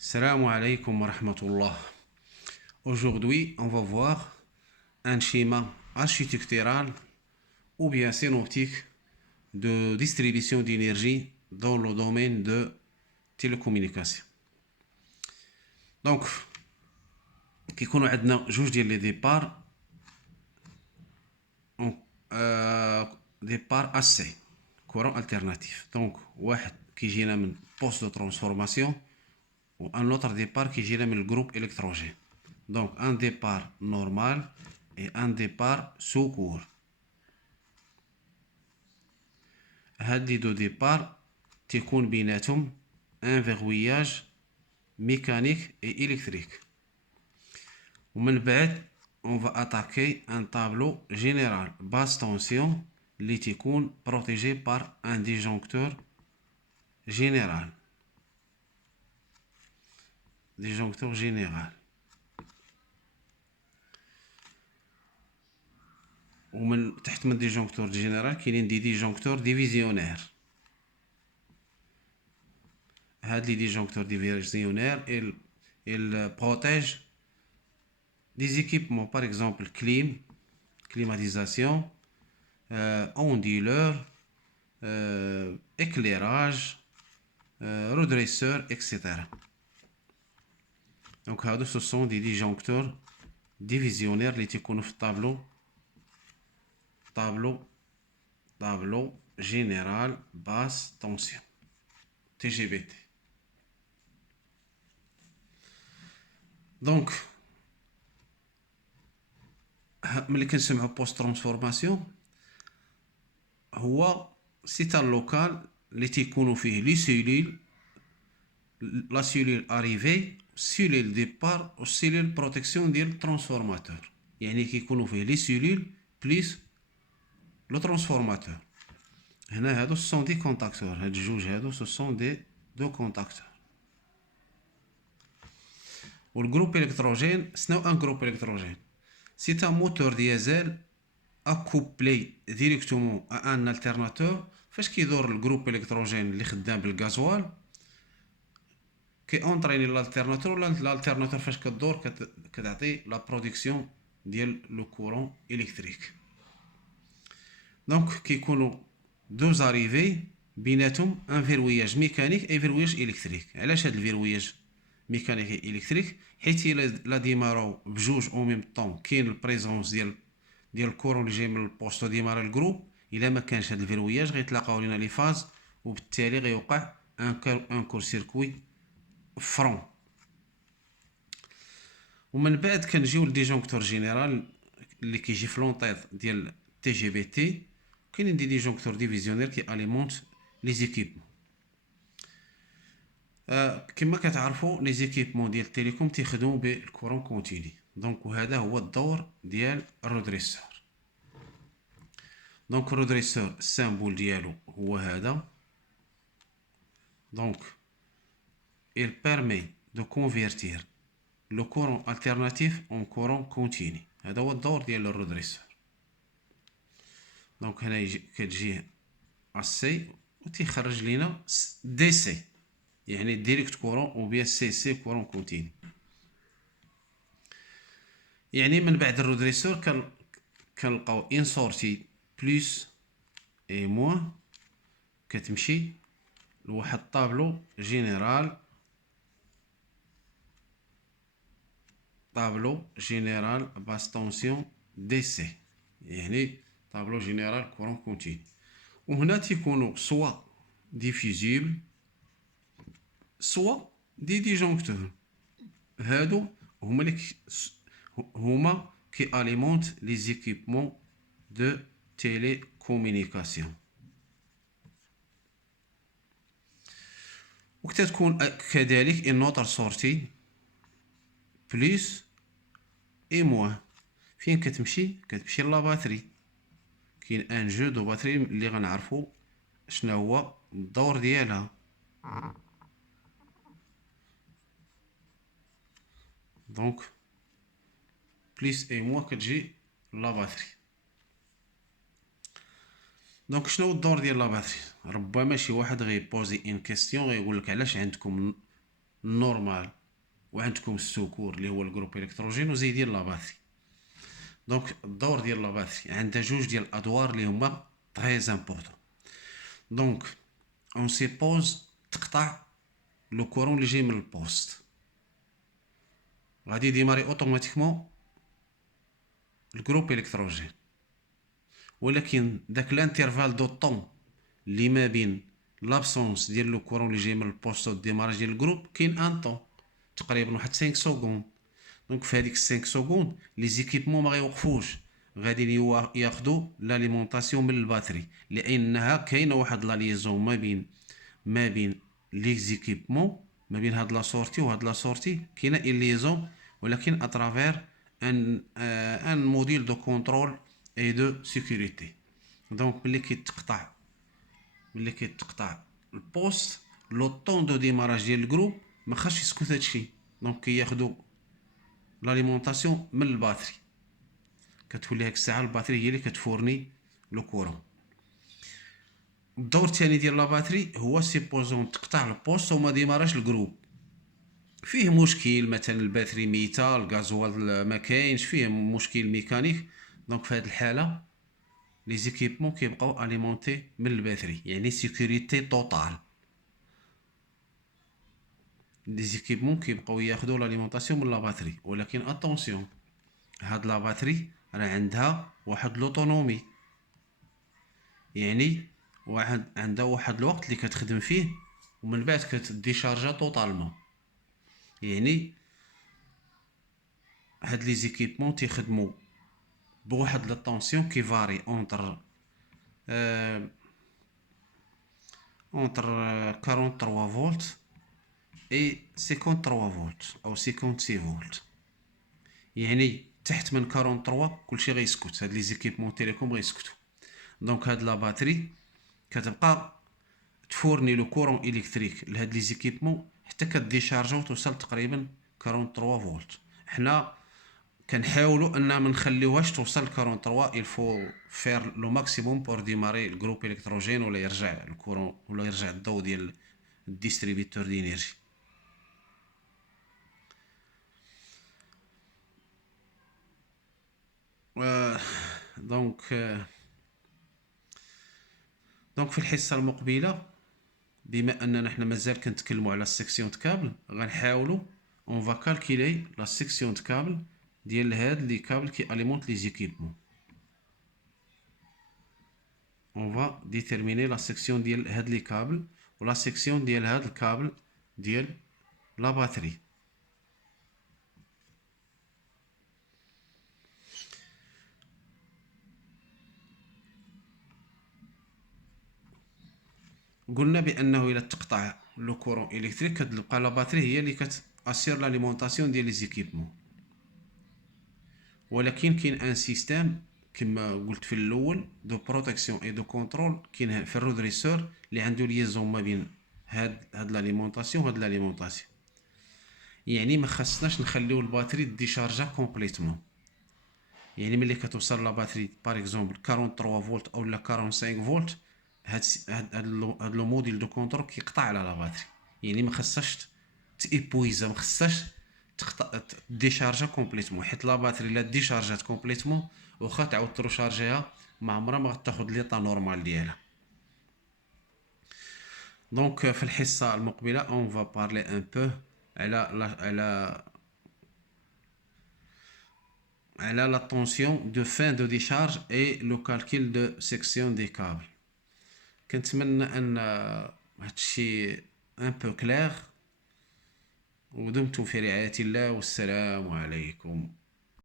Salam alaikum wa rahmatullah. Aujourd'hui, on va voir un schéma architectural ou bien synoptique de distribution d'énergie dans le domaine de télécommunication. Donc, كيكونوا عندنا جوج ديال لي ديبار ديبار اسي كورون التيرناتيف. دونك واحد كيجينا من بوست دو ترانسفورماسيون و ان autre départ qui gère le groupe électrogène. Donc un départ normal et un départ sous court. هاد لي دو ديبار تيكون بيناتهم ان verrouillage mécanique et électrique. ومن بعد on va attaquer un tableau général basse tension اللي تيكون protégé par un disjoncteur général. Disjoncteur général. ومن تحت من disjoncteur général كاينين دي disjoncteurs divisionnaires. هاد لي disjoncteurs divisionnaires ils protègent des équipements, par exemple climatisation, onduleur, éclairage, redresseur, etc. Donc ce sont des disjoncteurs divisionnaires اللي تيكونوا في tableau général basse tension TGBT. Donc ملي كنسمعوا بوست ترانسفورماسيون هو سيتان لوكال اللي تيكونوا فيه لي سيلول لا سيلول اريفي سيلول ديبار و سيلول بروتيكسيون ديال الترانسفورماتور. يعني كيكونوا فيه لي سيلول بليس لو ترانسفورماتور. هنا هادو سون دي كونتاكتور، هاد الجوج هادو سون دي دو كونتاكتور. والجروب électrogène شنو ان جروب électrogène؟ C'est un moteur diesel accouplé directement à un alternateur. فاش كيدور الجروب électrogène اللي خدام بالغازوال كيونطريني l'alternateur ولا l'alternateur فاش كدور كتعطي لا برودكسيون ديال لو كورون الكتريك. دونك كيكونوا دو زاريفي بيناتهم ان فيروياج ميكانيك اي فيروياج الكتريك. علاش هاد الفيروياج ميكانيك الكتريك؟ حيت لا ديماراو بجوج او ميم طون كاين البريزونس ديال الكورون اللي جاي من البوستو ديمارا الجروب. الا ما كانش هاد الفيروياج غيتلاقاو لينا لي فاز وبالتالي غيوقع ان كور سيركوي فرون. ومن بعد كنجيو للديجونكتور جينيرال اللي كيجي في لونطيط ديال تي جي بي تي. كاينين دي ديجونكتور ديفيزيونير كي اليمونت لي زيكيبمون. كما كتعرفوا لي زيكيبمون ديال التيليكوم تيخدموا بالكورون كونتيني. دونك وهذا هو الدور ديال الرودريسور. دونك الرودريسور السامبول ديالو هو هذا. دونك il permet de convertir le courant alternatif en courant continu. هذا هو الدور ديال الرودريسور. دونك هنا كتجي اسي وتيخرج لينا دي سي، يعني ديريكت كورون او بيان سي سي كورون كونتيني. يعني من بعد الرودريسور كنلقاو ان سورتي بلس اي موان كتمشي لواحد طابلو جينيرال باس طونسيون دي سي، يعني طابلو جينيرال كورون كونتيني. وهنا تيكونوا سوا ديفيزيبل سوا دي ديجونكتور. هادو هما كي اليمونت لي زيكيبمون دو تيليكومونيكاسيون. وكتكون كذلك ان اوتر سورتي بليس اي موان. فين كتمشي لا باتري. كاين ان جو دو باتري اللي غنعرفوا شنو هو الدور ديالها. دونك بليس اي موان كتجي لا باتري. دونك شنو هو الدور ديال لا باتري؟ ربما شي واحد غيبوزي ان كيستيون غيقول لك علاش عندكم النورمال، وعندكم السكور اللي هو الجروب الكتروجين وزايدين لا باتري. دونك الدور ديال لا باتري عندها جوج ديال الادوار اللي هما تري امبورطون. دونك اون سيبوز تقطع لو كورون اللي جاي من البوست، غادي يديماري اوتوماتيكمون الجروب الكتروجين، ولكن داك لانترفال دو طون اللي ما بين لابسونس ديال لو كورون اللي جاي من البوست و الديماراج ديال الجروب كاين ان طون تقريبا واحد 5 سكوند. دونك في هذيك 5 سكوند لي زيكيبمون ما غيوقفوش، غادي ياخذوا لاليمونطاسيون من الباتري، لانها كاينه واحد لا ليزون ما بين لي زيكيبمون، ما بين هاد لا سورتي وهاد لا سورتي كاينه اون ليزون، ولكن اترافير ان موديل دو كونترول اي دو سيكوريتي. دونك ملي كيتقطع البوست لو طون دو ديماراج ديال الجروب ما خاصش يسكت هادشي، دونك كياخدو لاليمونطاسيون من الباتري، كتولي هاك الساعه الباتري هي اللي كتفورني لو كورون. الدور الثاني ديال لا باتري هو سيبوزون تقطع البوست وما ديماراش الجروب، فيه مشكل مثلا الباتري ميته، الغازوال ما كاينش، فيه مشكل ميكانيك. دونك في هذه الحاله لي زيكيبمون كيبقاو اليمونتي من الباتري، يعني سيكوريتي توتال. لي زيكيبمون كيبقاو ياخذوا لاليمونطاسيون من لا باتري، ولكن اتونسيون هاد لا باتري راه عندها واحد لوطونومي، يعني عندها واحد الوقت اللي كتخدم فيه ومن بعد كتديشارجا توتالمون. يعني هاد لي زيكيبمون تيخدموا بواحد لا طونسيون كي فاري اونتر 43 فولت اي 53 فولت او 56 فولت. يعني تحت من 43 كلشي غيسكت، هاد لي زيكيبمون تيليكوم غيسكتوا. دونك هاد لا باتري كتبقى تفورني لو كورون الكتريك لهاد لي زيكيبمون حتى كديشارجا وتوصل تقريبا 43 فولت. حنا كنحاولوا ان ما نخليوهاش توصل ل 43، الفو فير لو ماكسيموم بور ديماري الجروب الكتروجين ولا يرجع الكورون ولا يرجع الضوء ديال الديستريبيتور دينيرجي. دونك في الحصه المقبله، بما اننا حنا مازال كنتكلموا على السيكسيون د كابل، غنحاولوا اون فا كالكيلي لا سيكسيون د كابل ديال هاد لي كابل كي اليمونت لي زيكيبمون. اون فا ديتيرميني لا سيكسيون ديال هاد لي كابل ولا سيكسيون ديال هاد الكابل ديال لا باتري. قلنا بانه الى تقطع لو كورون الكتريك كتبقى لا باتري هي اللي كتاسير لاليمونطاسيون ديال لي زيكيبمون، ولكن كاين ان سيستيم كما قلت في الاول دو بروتيكسيون اي دو كونترول، كاين في الرودريسور اللي عنده ليزون ما بين هاد لاليمونطاسيون وهاد لاليمونطاسيون. يعني ما خاصناش نخليو الباتري ديشارجا كومبليتمون، يعني ملي كتوصل لا باتري باغ اكزومبل 43 فولت او لا 45 فولت، هاد لو موديل دو كونترول كيقطع على لا باتري، يعني ما خاصهاش تيبويزا، ما خاصهاش ديشارجا كومبليتمون، حيت لا باتري لا ديشارجات كومبليتمون واخا تعاود تروشارجيها ما عمرها ما غتاخد ليطا نورمال ديالها. دونك في الحصه المقبله اون فا بارلي ان بو على la tension de fin de décharge et le calcul de section des câbles. كنتمنى ان هادشي ان بو كلير، ودمتم في رعاية الله والسلام عليكم.